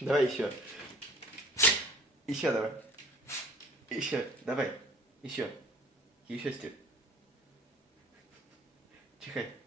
Давай еще. Еще давай. Еще, давай. Еще. Еще, Стив. Чихай.